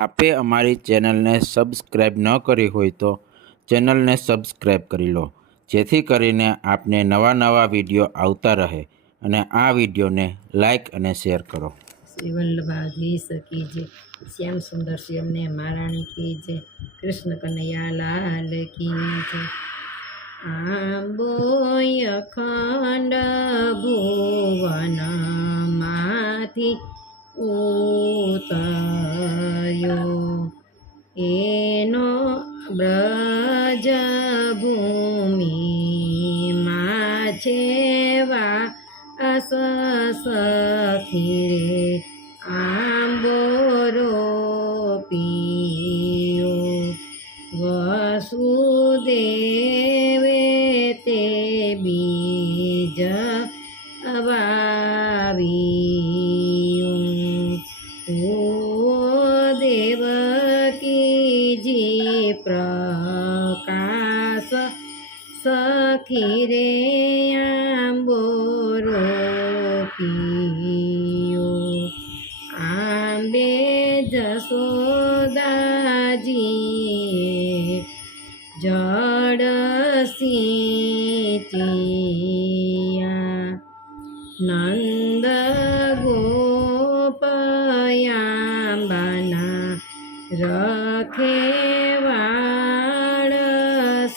આપે અમારી ચેનલને સબસ્ક્રાઈબ ન કરી હોય તો ચેનલને સબસ્ક્રાઈબ કરી લો, જેથી કરીને આપને નવા નવા વિડીયો આવતા રહે અને આ વિડીયોને લાઈક અને શેર કરો. શ્રી વલ્લભાધીશ કી જય, શ્યામ સુંદર શ્યામને મહારાણી કી જય, કૃષ્ણ કનૈયા લાલ કી જય. આંબોય અખંડ ભુવનમાંથી ઉતર્યો, એનો બ્રજ ભૂમિમાં છે વાસ સખી રે. આંબો રોપ્યો વસુદેવે તે બીજ વાવ્યું, ઓ દેવકીજી પ્રકાશ સખી રે. આંબો રોપ્યો, આંબે જશોદાજીએ જળ સિંચ્યા, નંદ ગોપયાંબાના રખેવાળ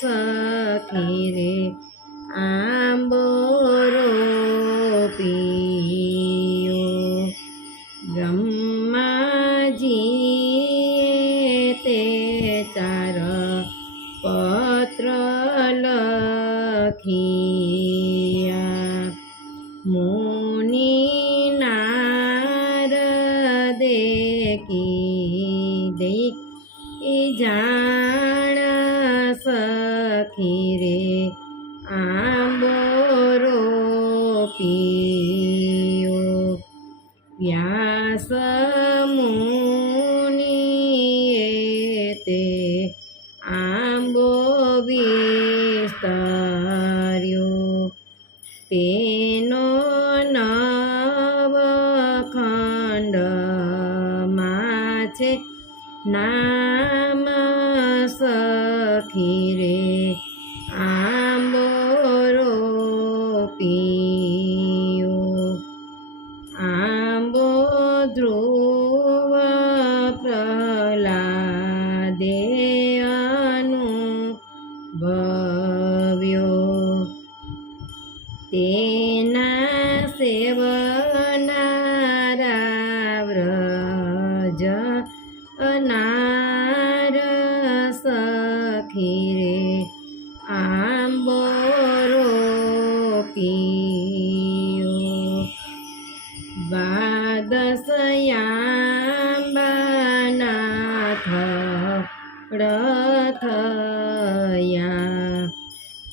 સખી રે. આંબો રોપ્યો, બ્રહ્માજીએ તે 4 પત્ર લખ્યા, મુનિ નારદે કીધી જાણ સખી રે. આંબો રોપ્યો, વ્યાસ મુનિએ તે આંબો વિસ્તાર્યો, તેનો 9 ખંડમાં છે નામ સખી રે. આંબો રોપ્યો, આંબો ધ્રુવ પ્રહલાદે અનુભવ્યો, તેના સેવનારા વ્રજ અનાર સખી રે. આંબો રોપ્યો, દ્વાદશયાંબાના થડ થયા,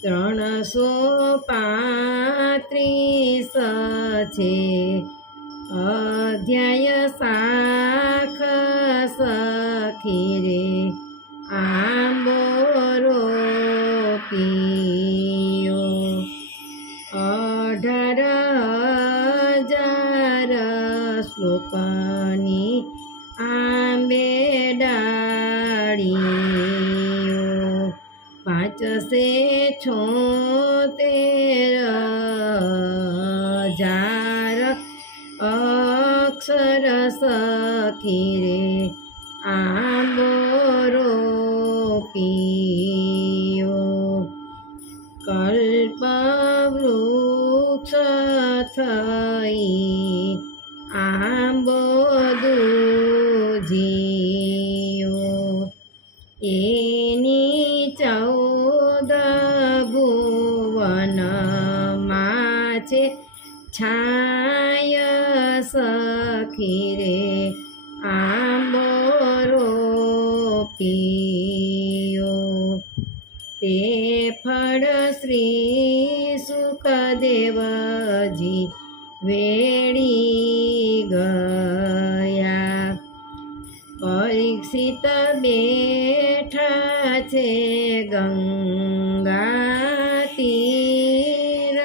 335 છે અધ્યાય શાખ સખી રે. આંબો રોપ્યો, 18,000 શ્લોકની આંબે ડાળીઓ, 576,000 અક્ષર સખી રે. આંબો રોપ્યો, કલ્પવૃક્ષ થઈ આંબો દૂજીયો, એની 14 ભુવનમાં છે છાય સખી રે. આંબો રોપ્યો, તે ફળ શ્રી સુખદેવજી વેળી ગયા, પરીક્ષિત બેઠા છે ગંગા તીર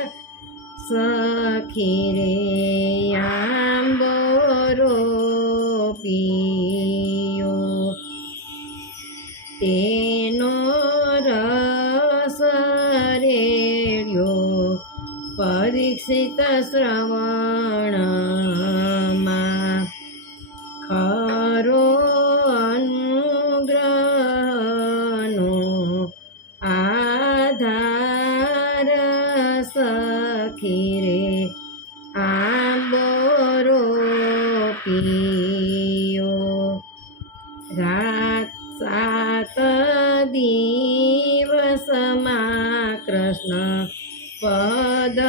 સખી રે. આંબો રોપ્યો, દીક્ષિત શ્રવણમાં ખરો અનુગ્રહનો આધાર સખી રે આંબોરો પીયો રાત સાત દિવસમાં કૃષ્ણ પદ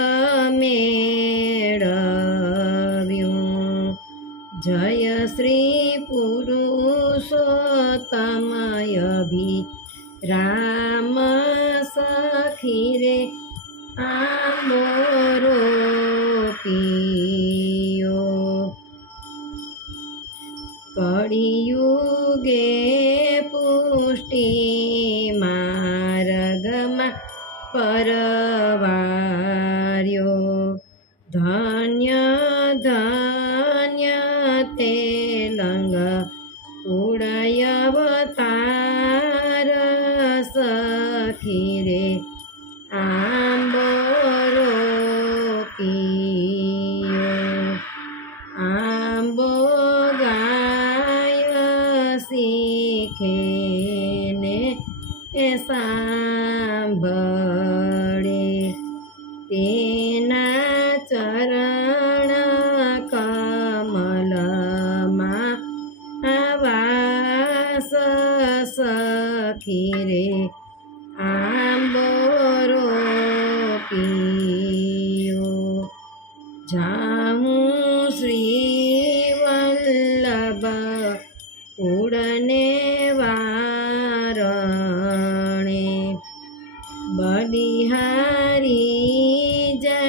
મેળવ્યું જય શ્રી પુરુષોત્તમય રામ સખી રે આંબોરો પીયો કળિયુગે પુષ્ટિ માર્ગમાં પરવાર્યો ધન્ય ધન્ય તે લંગ ઉડયવતાર સખી રે આંબોરો પીયો આંબો ગાય શીખે ને સાંભળે તેના ચરણ કમલમાં વાસ સખી રે આંબોરો પીયો જામું શ્રી વલ્લભ ઉડને વારણે બલિહારી જય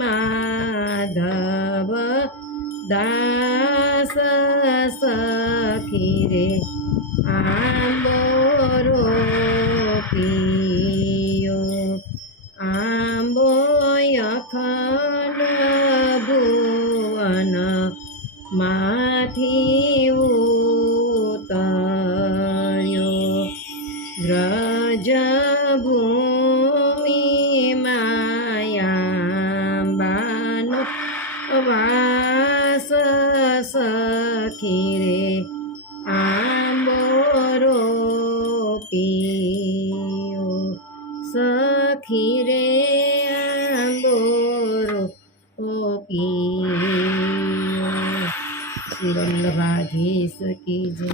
માધવ દાસ સખી રે આંબોરો પીયો આંબો અખંડ ભુવન માથી ઉતર્યો વ્રજ ભૂમિ માયાંબાનો વાસ સખી રે આંબોરો પીયો સખી રે આંબોરો પીયો શ્રી વલ્લભાધીશ કી જય।